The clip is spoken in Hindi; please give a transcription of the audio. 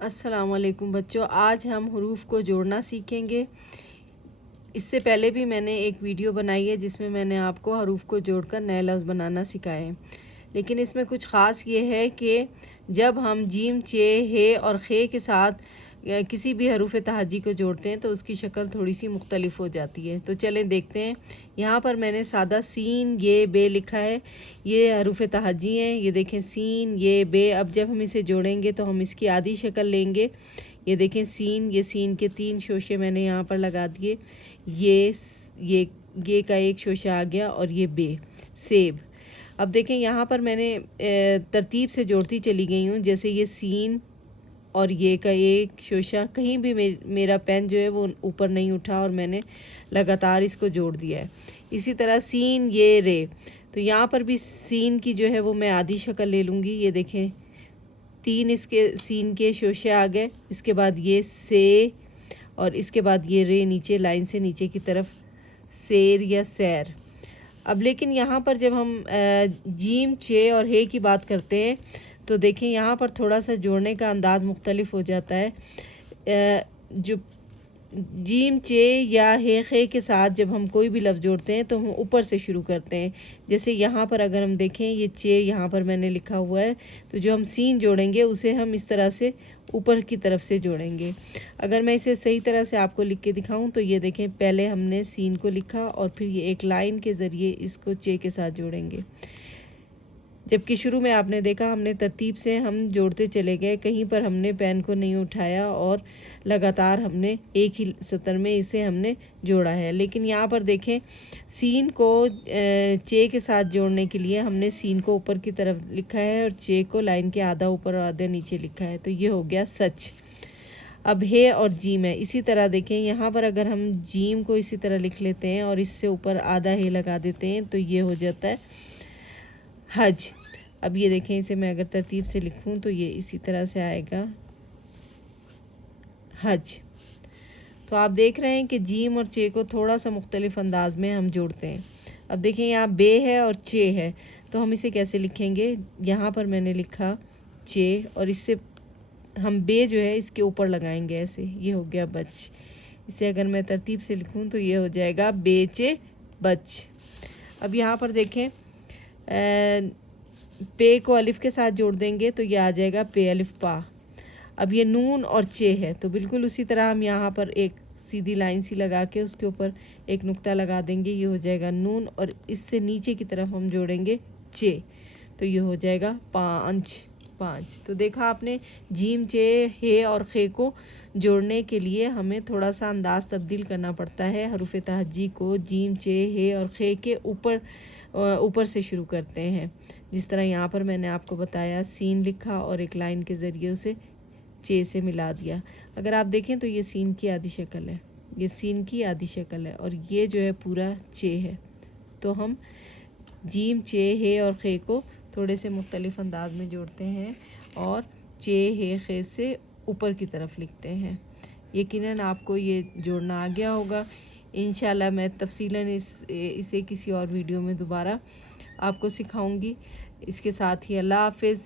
अस्सलामुअलैकुम बच्चों, आज हम हरूफ को जोड़ना सीखेंगे। इससे पहले भी मैंने एक वीडियो बनाई है जिसमें मैंने आपको हरूफ को जोड़कर नए लफ्ज़ बनाना सिखाए हैं। लेकिन इसमें कुछ ख़ास ये है कि जब हम जीम, चे, हे और खे के साथ किसी भी हरूफ तहज्जी को जोड़ते हैं तो उसकी शक्ल थोड़ी सी मुख्तलिफ हो जाती है। तो चलें देखते हैं। यहाँ पर मैंने सादा सीन ये बे लिखा है। ये हरूफ तहज्जी हैं। ये देखें सीन ये बे। अब जब हम इसे जोड़ेंगे तो हम इसकी आधी शक्ल लेंगे। ये देखें सीन, ये सीन के 3 शोशे मैंने यहाँ पर लगा दिए। ये का एक शोशा आ गया और ये बे सेब। अब देखें यहाँ पर मैंने तरतीब से जोड़ती चली गई हूँ। जैसे ये सीन और ये का एक शोशा, कहीं भी मेरा पेन जो है वो ऊपर नहीं उठा और मैंने लगातार इसको जोड़ दिया है। इसी तरह सीन ये रे, तो यहाँ पर भी सीन की जो है वो मैं आधी शक्ल ले लूँगी। ये देखें 3 इसके सीन के शोशे आ गए। इसके बाद ये से और इसके बाद ये रे नीचे लाइन से नीचे की तरफ शेर या सैर। अब लेकिन यहाँ पर जब हम जीम, चे और हे की बात करते हैं तो देखें यहाँ पर थोड़ा सा जोड़ने का अंदाज़ मुख्तलिफ हो जाता है। जो जीम, चे या हे खे के साथ जब हम कोई भी लफ्ज़ जोड़ते हैं तो हम ऊपर से शुरू करते हैं। जैसे यहाँ पर अगर हम देखें ये चे यहाँ पर मैंने लिखा हुआ है, तो जो हम सीन जोड़ेंगे उसे हम इस तरह से ऊपर की तरफ से जोड़ेंगे। अगर मैं इसे सही तरह से आपको लिख के दिखाऊं तो ये देखें, पहले हमने सीन को लिखा और फिर ये एक लाइन के ज़रिए इसको चे के साथ जोड़ेंगे। जबकि शुरू में आपने देखा हमने तरतीब से हम जोड़ते चले गए, कहीं पर हमने पेन को नहीं उठाया और लगातार हमने एक ही सतर में इसे हमने जोड़ा है। लेकिन यहाँ पर देखें सीन को चे के साथ जोड़ने के लिए हमने सीन को ऊपर की तरफ लिखा है और चे को लाइन के आधा ऊपर और आधा नीचे लिखा है। तो ये हो गया सच। अब हे और जीम है। इसी तरह देखें यहाँ पर अगर हम जीम को इसी तरह लिख लेते हैं और इससे ऊपर आधा हे लगा देते हैं तो ये हो जाता है हज। अब ये देखें, इसे मैं अगर तरतीब से लिखूं तो ये इसी तरह से आएगा हज। तो आप देख रहे हैं कि जीम और चे को थोड़ा सा मुख्तलिफ अंदाज में हम जोड़ते हैं। अब देखें यहाँ बे है और चे है, तो हम इसे कैसे लिखेंगे। यहाँ पर मैंने लिखा चे और इससे हम बे जो है इसके ऊपर लगाएंगे ऐसे। ये हो गया बच। इसे अगर मैं तरतीब से लिखूं तो ये हो जाएगा बेचे बच। अब यहाँ पर देखें पे को अलिफ के साथ जोड़ देंगे तो ये आ जाएगा पे अलिफ पा। अब ये नून और चे है, तो बिल्कुल उसी तरह हम यहाँ पर एक सीधी लाइन सी लगा के उसके ऊपर एक नुक्ता लगा देंगे। ये हो जाएगा नून और इससे नीचे की तरफ हम जोड़ेंगे चे, तो ये हो जाएगा पाँच। तो देखा आपने, जीम, चे, हे और खे को जोड़ने के लिए हमें थोड़ा सा अंदाज़ तब्दील करना पड़ता है। हरूफ तहज्जी को जीम, चे, हे और खे के ऊपर से शुरू करते हैं। जिस तरह यहाँ पर मैंने आपको बताया, सीन लिखा और एक लाइन के ज़रिए उसे चे से मिला दिया। अगर आप देखें तो ये सीन की आधी शक्ल है, ये सीन की आधी शक्ल है और ये जो है पूरा चे है। तो हम जीम, चे, हे और खे को थोड़े से मुख्तलिफ अंदाज में जोड़ते हैं और चे, हे, खे से ऊपर की तरफ लिखते हैं। यकीनन आपको ये जोड़ना आ गया होगा। इंशाल्लाह मैं तफसीलन इसे किसी और वीडियो में दोबारा आपको सिखाऊंगी। इसके साथ ही अल्लाह हाफ़िज़।